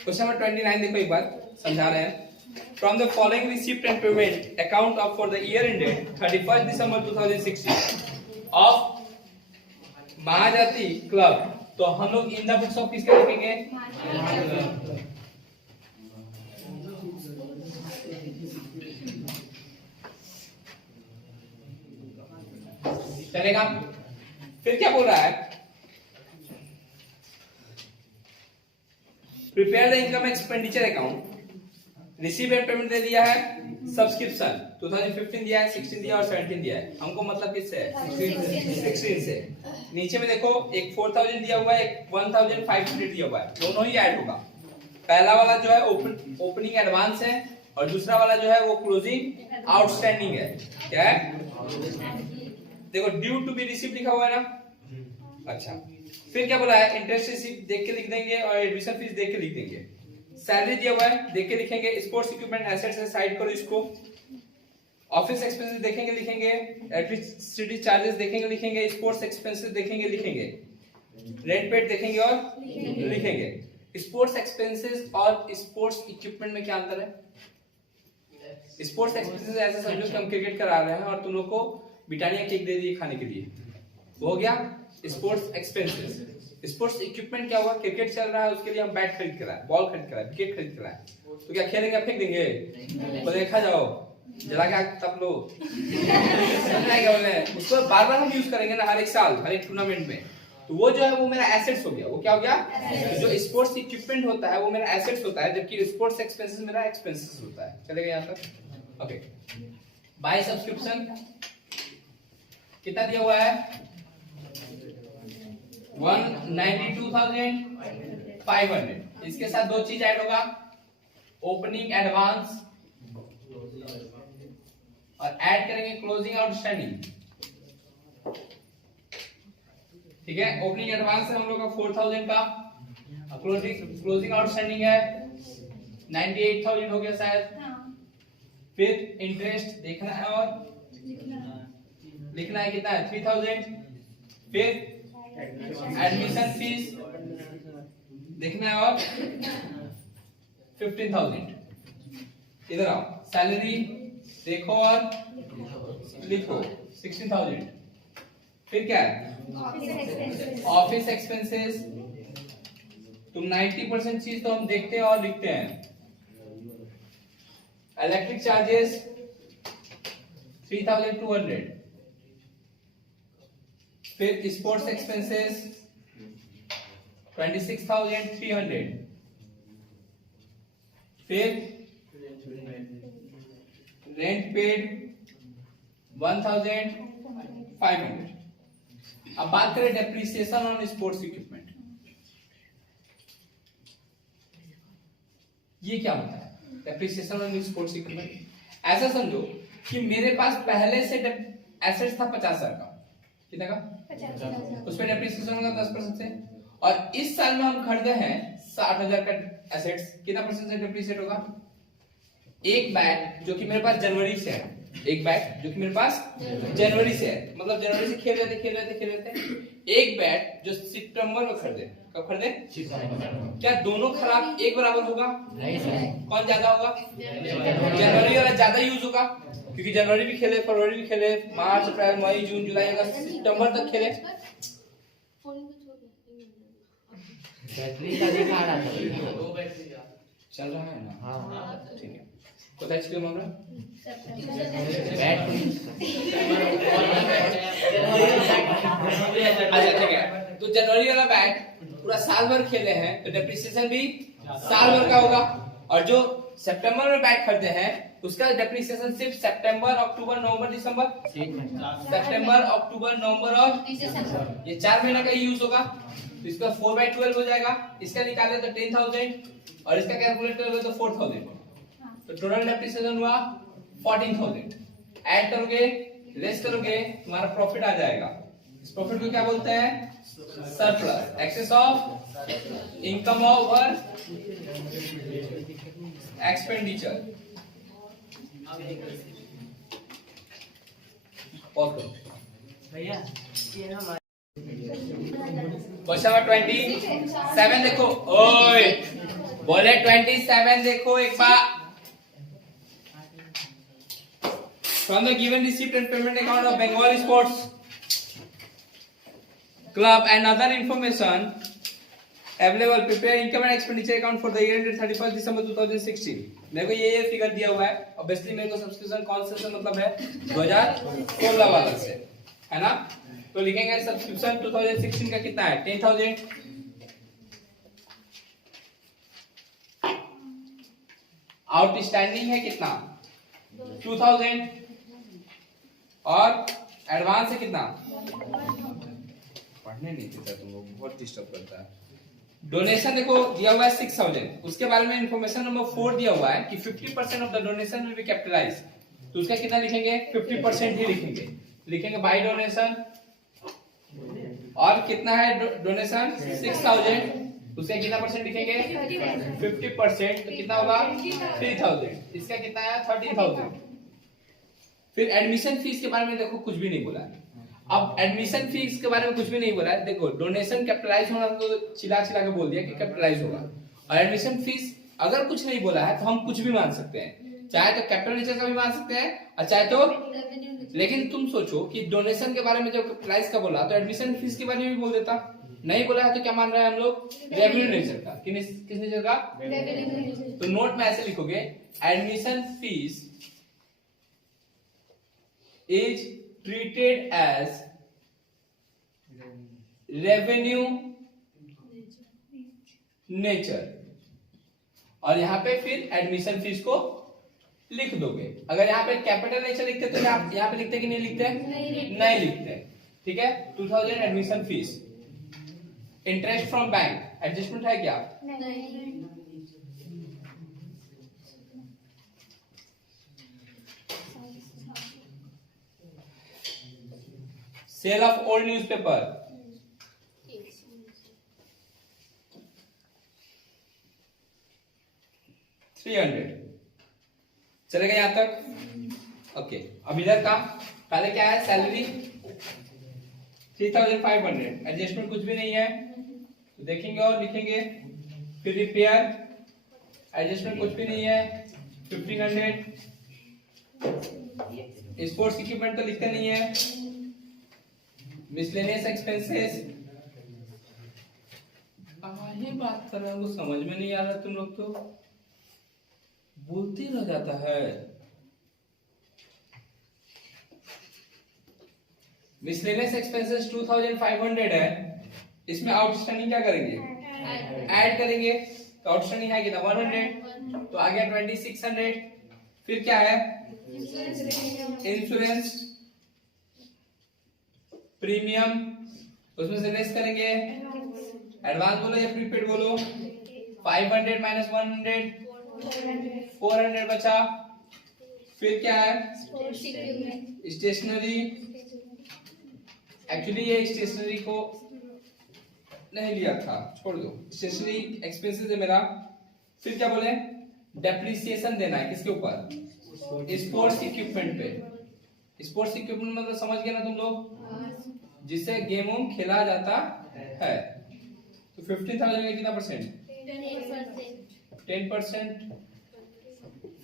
Question number 29 देखो, एक बार समझा रहे हैं. From the following receipt and payment account of for the year ended 31st December 2016 of Mahajati club, तो हम लोग इन द बुक्स ऑफ किसके लिखेंगे? चलेगा. फिर क्या बोल रहा है? Prepare the income expenditure account. Receive and payment दे दिया है. सब्सक्रिप्शन 2015 दिया है, 16 दिया और 17 दिया है. हमको मतलब किससे है? 16 से. नीचे में देखो एक 4000 दिया हुआ है, एक 1500 दिया हुआ है. दोनों ही ऐड होगा. पहला वाला जो है ओपनिंग एडवांस है और दूसरा वाला जो है वो क्लोजिंग आउटस्टैंडिंग है. क्या है? देखो ड्यू टू बी रिसीव लिखा हुआ है ना. अच्छा, फिर क्या बोला है? इंटरेस्ट रिसीव देख के लिख देंगे और एडमिशन फीस देख के लिख देंगे. सैलरी दिया हुआ है, देख के लिखेंगे. स्पोर्ट्स इक्विपमेंट एसेट्स है, साइड करो इसको. ऑफिस एक्सपेंसेस देखेंगे लिखेंगे. इलेक्ट्रिसिटी चार्जेस देखेंगे लिखेंगे. स्पोर्ट्स एक्सपेंसेस देखेंगे लिखेंगे. रेंट पेड देखेंगे और लिखेंगे. स्पोर्ट्स एक्सपेंसेस और स्पोर्ट्स इक्विपमेंट में क्या अंतर है? स्पोर्ट्स एक्सपेंसेस ऐसा समझो कि हम क्रिकेट करा रहे हैं और तुम लोग को ब्रिटानिया केक दे दिए खाने के लिए, हो गया स्पोर्ट्स एक्सपेंसेस. स्पोर्ट्स इक्विपमेंट क्या हुआ? क्रिकेट चल रहा है, उसके लिए हम बैट खरीद के लाए, बॉल खरीद के लाए, विकेट खरीद के लाए. तो क्या खेलेंगे फेंक देंगे? तो देखा जाओ जला के आग तप लो. क्या बोले? उसको बार बार हम यूज करेंगे ना, हर एक साल हर एक टूर्नामेंट में. तो वो जो है वो मेरा एसेट्स हो गया. वो क्या हो गया? जो स्पोर्ट्स इक्विपमेंट होता है वो मेरा एसेट्स होता है, जबकि स्पोर्ट्स एक्सपेंसेस मेरा एक्सपेंसेस होता है. चलेगा यहाँ तक? ओके. बाय सब्सक्रिप्शन कितना दिया हुआ है? 192,500. इसके साथ दो चीज ऐड होगा, ओपनिंग एडवांस और ऐड करेंगे क्लोजिंग आउटस्टैंडिंग. ठीक है. ओपनिंग एडवांस है हम लोग का 4000 का, क्लोजिंग आउटस्टैंडिंग है 98,000 हो गया शायद. फिर इंटरेस्ट देखना है और लिखना है कितना है? 3000. फिर एडमिशन फीस देखना है और 15,000. इधर आओ. सैलरी देखो और लिखो 16,000. फिर क्या है? Office expenses. तुम 90% चीज तो हम देखते हैं और लिखते हैं. Electric charges 3,200. फिर स्पोर्ट्स एक्सपेंसेस 26,300. फिर रेंट पेड 1,500. अब बात करें डेप्रिसिएशन ऑन स्पोर्ट्स इक्विपमेंट. ये क्या होता है? डेप्रिसिएशन ऑन स्पोर्ट्स इक्विपमेंट ऐसा समझो कि मेरे पास पहले से एसेट्स था 50,000 का. कितना का? 50,000. उस पे डेप्रिसिएशन होगा 10% से. और इस साल में हम खरीदे हैं 60,000 का एसेट्स. कितना परसेंट से डेप्रिसिएट होगा? एक बैट जो कि मेरे पास जनवरी से है, एक बैट जो कि मेरे पास जनवरी से है, मतलब जनवरी से खेल रहे थे. एक बैट जो सितंबर में खरीदे. कब खरीदे? क्या दोनों खराब एक बराबर होगा? नहीं सर. कौन ज्यादा होगा? जनवरी वाला ज्यादा यूज होगा, क्योंकि जनवरी भी खेले, फरवरी भी खेले, मार्च, अप्रैल, मई, जून, जुलाई, अगस्त, सितंबर तक खेले. बैटरी का दिखा रहा था. चल रहा है ना? हाँ. ठीक है. কোথায় ছিলাম আমরা? बैटरी. अच्छा ठीक है. तो जनवरी वाला बैट पूरा साल भर खेले हैं तो डेप्रिसिएशन भी साल भर का होगा. और जो सितंबर में बैट खरीदे हैं उसका डेप्रिसिएशन सिर्फ सितंबर, अक्टूबर, नवंबर, दिसंबर. सितंबर, अक्टूबर, नवंबर और ये 4 महीना का यूज होगा. तो इसका 4/12 हो जाएगा. इसका निकाले तो 10,000 और इसका कैलकुलेट करोगे तो 4,000. तो टोटल डेप्रिसिएशन हुआ 14,000. ऐड करोगे, लेस करोगे, तुम्हारा प्रॉफिट आ जाएगा. इस प्रॉफिट को क्या बोलते हैं? Surplus. Excess of income over expenditure. भैया ये हमारे क्वेश्चन नंबर 27 देखो, ओए बोले 27 देखो एक बार। From the given receipt and payment account of Bengal Sports Club and other information available, prepare income and expenditure account for the year ended 31st December 2016। मेरे को ये फिगर दिया हुआ है, ऑब्वियसली मेरे को सब्सक्रिप्शन कौन से मतलब है 2016 वाला से, है ना। तो लिखेंगे सब्सक्रिप्शन 2016 का कितना है 10,000। आउटस्टैंडिंग है कितना 2,000 और एडवांस है कितना, पढ़ने नहीं देता तुम लोग, बहुत डिस्टर्ब करता है। डोनेशन देखो दिया हुआ है 6,000, उसके बारे में इंफॉर्मेशन नंबर 4 दिया हुआ है कि 50% of the donation will be capitalize. तो उसका कितना लिखेंगे 50% ही लिखेंगे, लिखेंगे बाय डोनेशन। और कितना है डोनेशन 6,000, उसका कितना परसेंट लिखेंगे 50%, तो कितना होगा 3,000। इसका कितना है 30,000। फिर एडमिशन फीस के बारे में देखो कुछ भी नहीं बोला है। अब एडमिशन फीस के बारे में कुछ भी नहीं बोला है। देखो डोनेशन कैपिटलाइज होना तो चिल्ला चिल्ला के बोल दिया कि कैपिटलाइज होगा, और एडमिशन फीस अगर कुछ नहीं बोला है तो हम कुछ भी मान सकते हैं, चाहे तो कैपिटल नेचर का भी मान सकते हैं और चाहे तो, लेकिन तुम सोचो कि डोनेशन के बारे में जब कैपिटलाइज का बोला तो एडमिशन फीस के बारे में भी बोल देता। नहीं बोला है तो क्या मान रहे हैं हम लोग रेवेन्यू नेचर का। किस नेचर का, तो नोट में ऐसे लिखोगे admission fees is treated as revenue nature, और यहां पे फिर एडमिशन फीस को लिख दोगे। अगर यहाँ पे कैपिटल नेचर लिखते तो यहाँ पे लिखते कि नहीं लिखते, नहीं लिखते। ठीक है, 2,000 admission fees. Interest from bank adjustment है क्या, नहीं। सेल ऑफ ओल्ड न्यूज़पेपर 300 चलेगा यहां तक। ओके, अब इधर का पहले क्या है सैलरी 3,500, एडजस्टमेंट कुछ भी नहीं है तो देखेंगे और लिखेंगे। फिर रिपेयर एडजस्टमेंट कुछ भी नहीं है 1,500। स्पोर्ट्स इक्विपमेंट तो लिखते नहीं है। मिसलेनियस एक्सपेंसेस, ये बात कर रहे हो समझ में नहीं आ रहा, तुम लोग तो बोलते रह जाता है। मिसलेनियस एक्सपेंसेस 2,500 है, इसमें आउटस्टैंडिंग क्या करेंगे ऐड करेंगे, तो आउटस्टैंडिंग है कितना 100, तो आ गया 2,600। फिर क्या है इंश्योरेंस प्रीमियम, उसमें से लेस करेंगे। एडवांस बोलो या प्रीपेड बोलो, 500 माइनस 100 400 बचा। फिर क्या है स्टेशनरी, एक्चुअली ये स्टेशनरी को नहीं लिया था, छोड़ दो, स्टेशनरी एक्सपेंसेस है मेरा। फिर क्या बोले डेप्रिसिएशन देना है किसके ऊपर, स्पोर्ट्स इक्विपमेंट पे। स्पोर्ट्स इक्विपमेंट मतलब समझ गए ना तुम लोग, जिससे गेम खेला जाता है। तो 15,000 का कितना परसेंट 10%,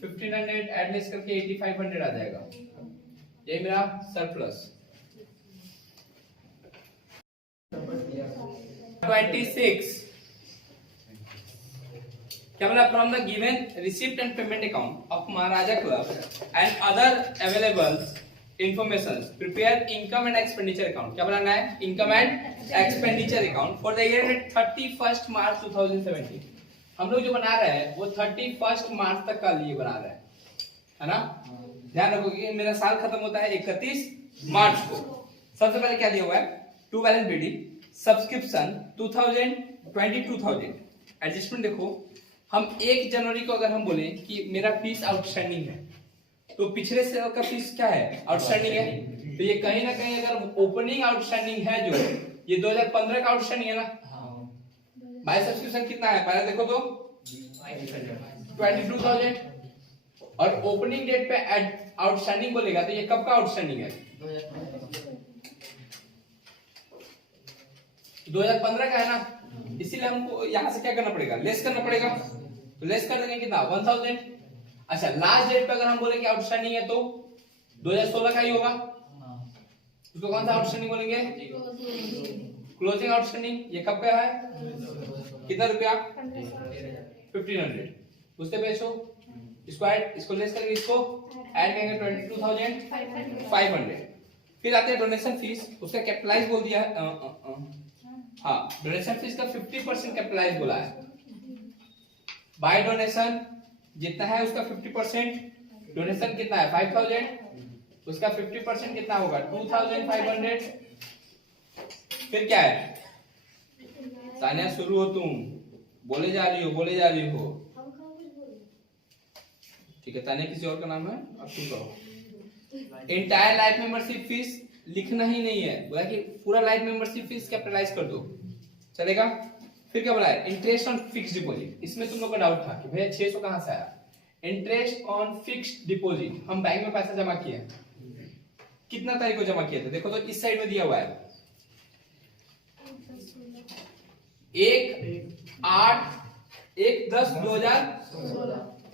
1,500 एडलेस करके 8,500 आ जाएगा। ये मेरा सरप्लस। 26 क्या बोला, from the given receipt and payment account of Maharaja club and other available information prepare income and expenditure account. क्या बनाना है income and expenditure account for the year 31 मार्च 2017। हम लोग जो बना रहे हैं वो 31 मार्च तक का लिए बना रहे हैं, है ना। ध्यान रखो कि मेरा साल खत्म होता है 31 मार्च को। सबसे पहले क्या दिया हुआ है to balance building subscription 22,000 adjustment. देखो हम 1 जनवरी को अगर हम बोले कि मेरा फीस आउटस्टैंडिंग है, तो पिछले साल का फीस क्या है आउटस्टैंडिंग है, तो ये कहीं ना कहीं अगर ओपनिंग आउटस्टैंडिंग है जो ये 2015 का आउटस्टैंडिंग है ना। बाय सब्सक्रिप्शन कितना है पहले देखो तो 22,000, और ओपनिंग डेट पे आउटस्टैंडिंग बोलेगा तो ये कब का आउटस्टैंडिंग है 2015 का है ना, इसीलिए हमको यहाँ से क्या करना पड़ेगा, लेस करना पड़ेगा। तो लेस कर देंगे कितना 1000। अच्छा लास्ट डेट पे अगर हम बोले कि आउटस्टैंडिंग है तो 2016 का ही होगा, उसको कौन सा आउटस्टैंडिंग बोलेंगे, क्लोजिंग आउटस्टैंडिंग। ये कब का है, कितना रुपया 1500। बुझते पेशो, इसको ऐड, इसको लेस करेंगे, इसको ऐड करेंगे 22500। फिर आते हैं डोनेशन फीस, उसका कैपिटलाइज बोल दिया है। हाँ डोनेशन फीस का 50% कैपिटलाइज बोला है। बाय डोनेशन जितना है उसका 50%, डोनेशन कितना है 5000, उसका 50% कितना होगा 2500। फिर क्या है, तानिया शुरू हो तुम, बोले जा रही हो। ठीक है, तानिया किसी और का नाम है, अब तुम कहो। एंटायर लाइफ मेंबरशिप फीस लिखना ही नहीं है, बोला कि पूरा लाइफ मेंबरशिप फीस कैपिटलाइज कर दो, चलेगा। फिर क्या बोला है, इंटरेस्ट ऑन फिक्स्ड डिपॉजिट। इसमें तुम लोग का डाउट था कि भैया 600 कहां से आया। इंटरेस्ट ऑन फिक्स्ड डिपॉजिट, हम बैंक में पैसा जमा किए, कितना तारीख को जमा किए थे, देखो तो इस साइड में दिया हुआ है 1/8/1/10/2016,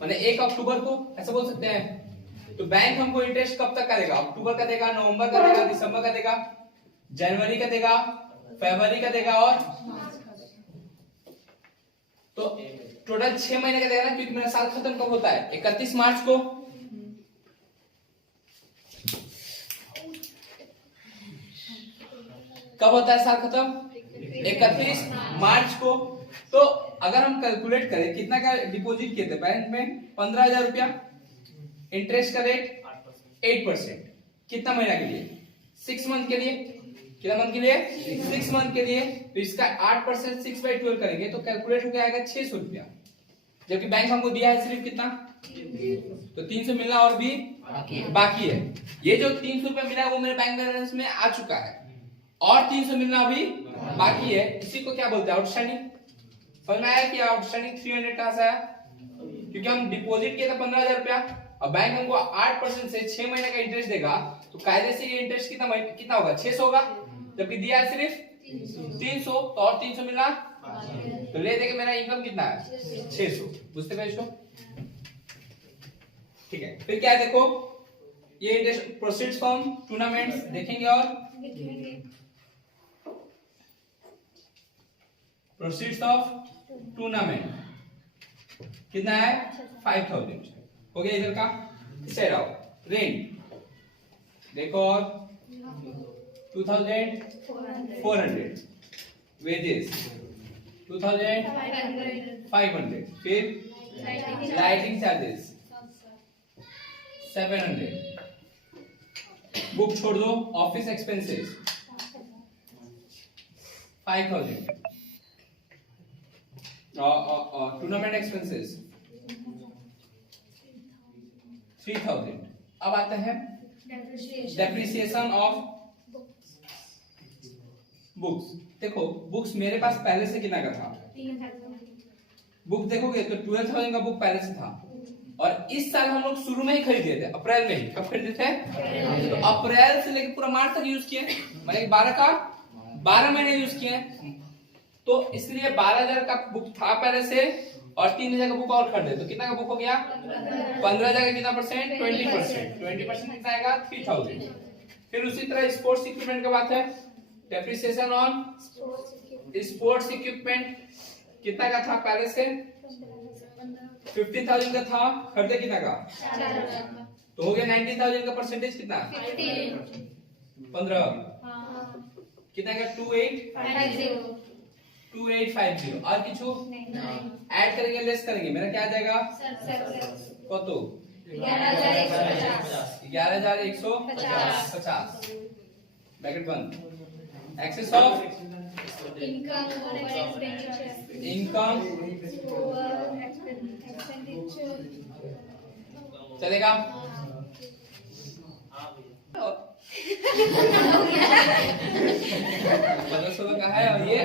माने 1 अक्टूबर को, ऐसा बोल सकते हैं। तो बैंक हमको इंटरेस्ट कब तक का देगा, अक्टूबर का देगा, नवंबर का देगा, दिसंबर का देगा, जनवरी का देगा, फरवरी का देगा, और तो टोटल 6 महीने का देगा ना, क्योंकि मेरा साल खत्म कब होता है 31 मार्च को। कब होता है साल खत्म, 31 मार्च को। तो अगर हम कैलकुलेट करें कितना का डिपॉजिट किए थे बैंक में, 15000 रुपया, इंटरेस्ट का रेट 8%, कितना महीना के लिए, 6 मंथ के लिए, कितना मंथ के लिए, 6 मंथ के लिए। तो इसका 8% 6/12 करेंगे तो कैलकुलेट होकर आएगा 600 रुपया, जबकि बैंक हमको दिया है सिर्फ कितना, तो 300 मिलना और भी बाकी है। ये जो 300 रुपया मिला है वो मेरे बैंक बैलेंस में आ चुका है, और 300 मिलना अभी बाकी है। इसी को क्या बोलते हैं, आउटस्टैंडिंग। समझ में आया कि आउटस्टैंडिंग 300 कहां से आया, क्योंकि हम डिपॉजिट किया था 15000 रुपया, और बैंक हमको 8% से 6 महीने का इंटरेस्ट देगा, तो कायदे से ये इंटरेस्ट कितना होगा 600 होगा, जबकि दिया है सिर्फ 300, तो और 300 मिला, तो ले देके मेरा इनकम कितना है 600। बुझते हैं इसको, ठीक है। फिर क्या है देखो, ये इंटरेस्ट प्रोसीड्स फ्रॉम टूर्नामेंट्स देखेंगे, और प्रोसीड्स ऑफ टूर्नामेंट कितना है 5000 हो गया इधर का। इसे आओ रेंट देखो, और 2400, वेजेस 2500, फिर लाइटिंग चार्जेस 700, बुक छोड़ दो, ऑफिस एक्सपेंसेस 5000, टूर्नामेंट एक्सपेंसेस 3000। अब आते हैं डेप्रिसिएशन ऑफ बुक्स। देखो बुक्स मेरे पास पहले से कितना का था, बुक देखोगे तो 12000 का बुक पहले से था, और इस साल हम लोग शुरू में ही खरीदे थे, अप्रैल में ही। कब खरीदे थे, तो अप्रैल से लेकर पूरा मार्च तक यूज किए, माने 12 महीने यूज किए। तो इसलिए 12000 का बुक था पहले से, और 3000 का बुक और खरीदे, तो कितना का बुक हो गया 15000 का कितना परसेंट 20% कितना आएगा 3000। फिर उसी तरह स्पोर्ट्स इक्विपमेंट का बात है, डेप्रिसिएशन ऑन स्पोर्ट्स इक्विपमेंट कितना का था पहले से 15000 का था, खरीदे कितना का 4000, तो हो गया 19000 का परसेंटेज कितना 15, कितना का 2850। और किछु ऐड करेंगे लेस करेंगे, मेरा क्या आ जाएगा कतो 11150 ब्रैकेट बंद। एक्सेस ऑफ इनकम चलेगा। 1500 का है, और ये